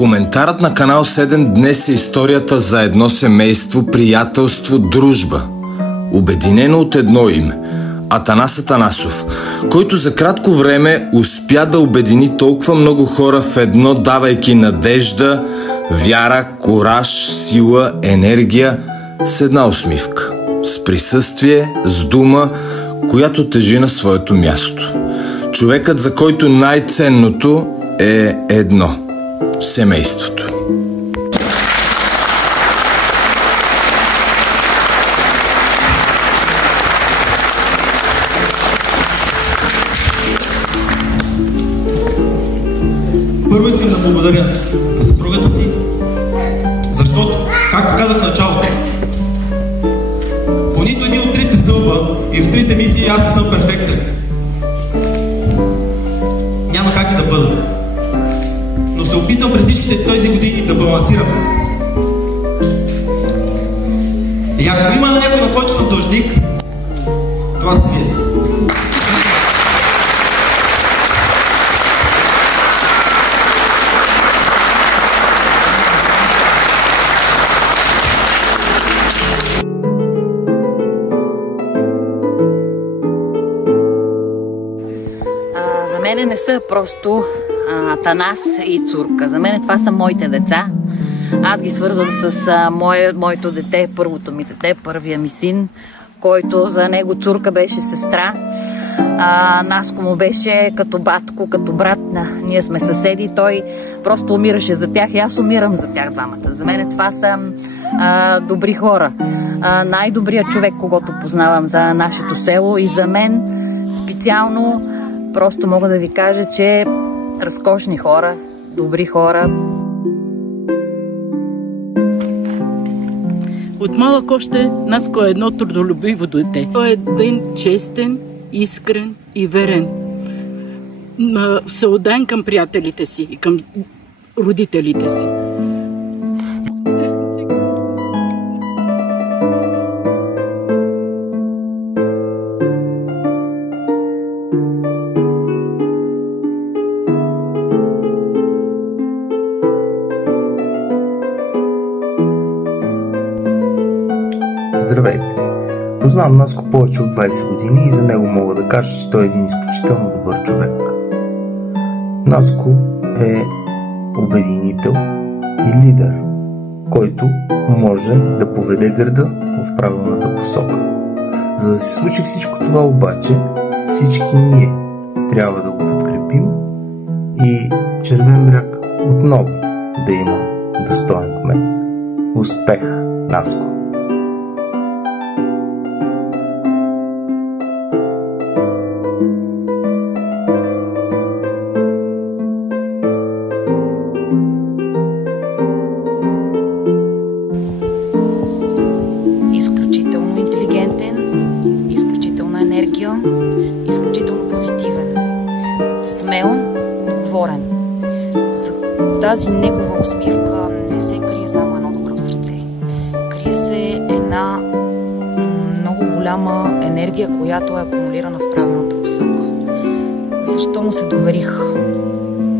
Документарът на канал 7 днес е историята за едно семейство, приятелство, дружба. Обединено от едно име – Атанас Атанасов, който за кратко време успя да обедини толкова много хора в едно, давайки надежда, вяра, кураж, сила, енергия с една усмивка, с присъствие, с дума, която тежи на своето място. Човекът, за който най-ценното е едно – семейството. Първо искам да благодаря на съпругата си, защото, както казах в началото, по нито един от трите стълба и в трите мисии аз не съм перфектен. Няма как и да бъда. Но се опитвам през всичките тези години да балансирам. И ако има на някой, на който съм дължник, това сте вие. За мене не са просто Атанас и Цурка. За мен това са моите деца. Аз ги свързвам с моето дете, първото ми дете, първия ми син, който за него Цурка беше сестра. Наско му беше като батко, като брат. Ние сме съседи. Той просто умираше за тях и аз умирам за тях двамата. За мен това са добри хора. Най-добрият човек, когото познавам за нашето село, и за мен специално просто мога да ви кажа, че разкошни хора, добри хора. От малък още Наско е едно трудолюбиво дете. Той е един честен, искрен и верен. Всеотдаен към приятелите си и към родителите си. Здравейте! Познавам Наско повече от 20 години и за него мога да кажа, че той е един изключително добър човек. Наско е обединител и лидер, който може да поведе града в правилната посока. За да се случи всичко това обаче, всички ние трябва да го подкрепим и Червен бряг отново да има достоен кмет. Успех, Наско! Изключително интелигентен, изключителна енергия, изключително позитивен, смел, отговорен. За тази негова усмивка не се крие само едно добро сърце. Крие се една много голяма енергия, която е акумулирана в правилната посока. Защо му се доверих?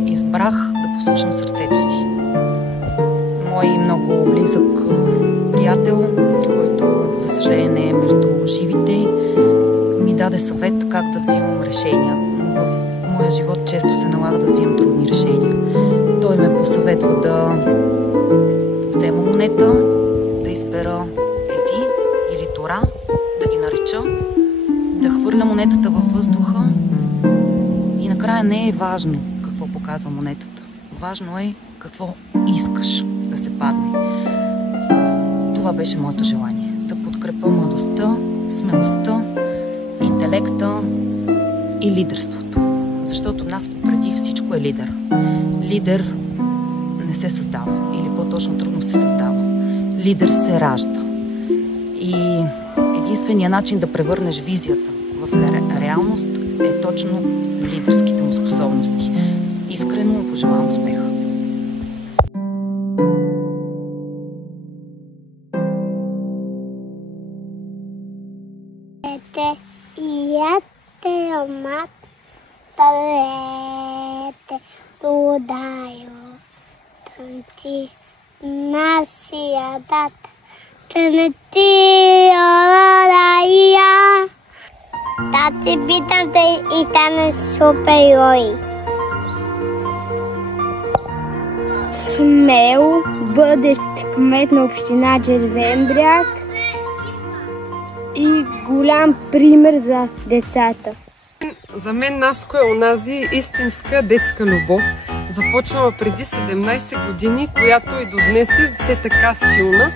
Избрах да послушам сърцето си. Мой много близък приятел, който за съжаление не е между живите, ми даде съвет как да взимам решения. В моя живот често се налага да взимам трудни решения. Той ме посъветва да взема монета, да избера ези или тора, да ги нареча, да хвърля монетата във въздуха и накрая не е важно какво показва монетата. Важно е какво искаш да се падне. Това беше моето желание. Да подкрепя младостта, смелостта, интелекта и лидерството. Защото Наско преди всичко е лидер. Лидер не се създава, или по-точно трудно се създава. Лидер се ражда. И единственият начин да превърнеш визията в реалност е точно лидерските му способности. Искрено му пожелавам успех. ти насия дата, да не ти орая. Да ти питам да и стане супер-герой. Смел, бъдещ кмет на община Червен бряг и голям пример за децата. За мен Наско е онази истинска детска любов, започнала преди 17 години, която и до днес е все така силна.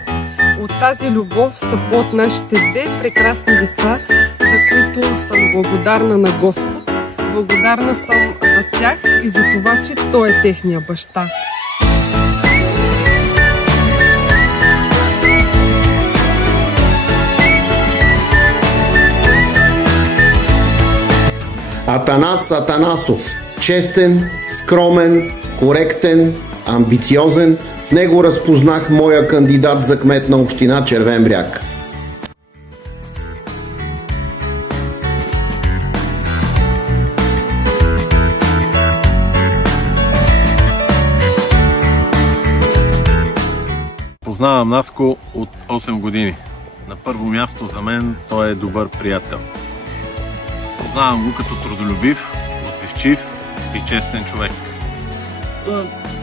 От тази любов са плод нашите две прекрасни деца, за които съм благодарна на Господ. Благодарна съм за тях и за това, че Той е техния баща. Атанас Атанасов. Честен, скромен, коректен, амбициозен. В него разпознах моя кандидат за кмет на община Червен бряг. Познавам Наско от 8 години. На първо място за мен той е добър приятел. Познавам го като трудолюбив, отзивчив и честен човек.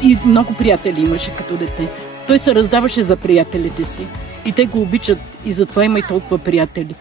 И много приятели имаше като дете. Той се раздаваше за приятелите си. И те го обичат и затова има и толкова приятели.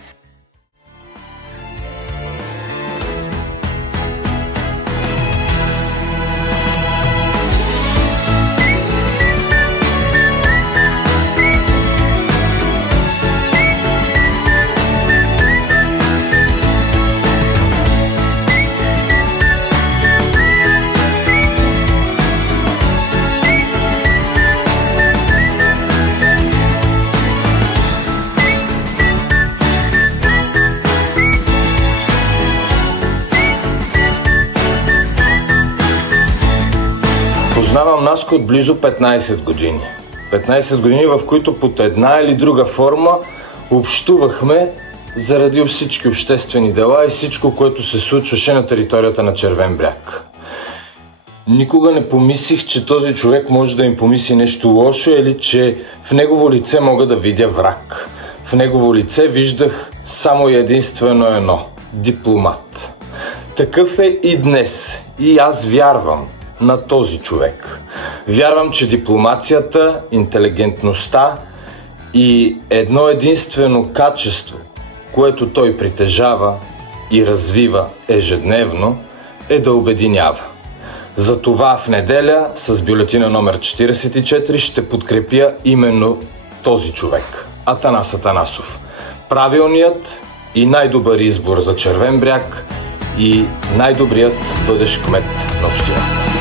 Познавам Наско от близо 15 години. 15 години, в които под една или друга форма общувахме заради всички обществени дела и всичко, което се случваше на територията на Червен бряг. Никога не помислих, че този човек може да им помисли нещо лошо или че в негово лице мога да видя враг. В негово лице виждах само и единствено едно – дипломат. Такъв е и днес. И аз вярвам на този човек. Вярвам, че дипломацията, интелигентността и едно единствено качество, което той притежава и развива ежедневно, е да обединява. Затова в неделя с бюлетина номер 44 ще подкрепя именно този човек – Атанас Атанасов. Правилният и най-добър избор за Червен бряг и най-добрият бъдещ кмет на общината.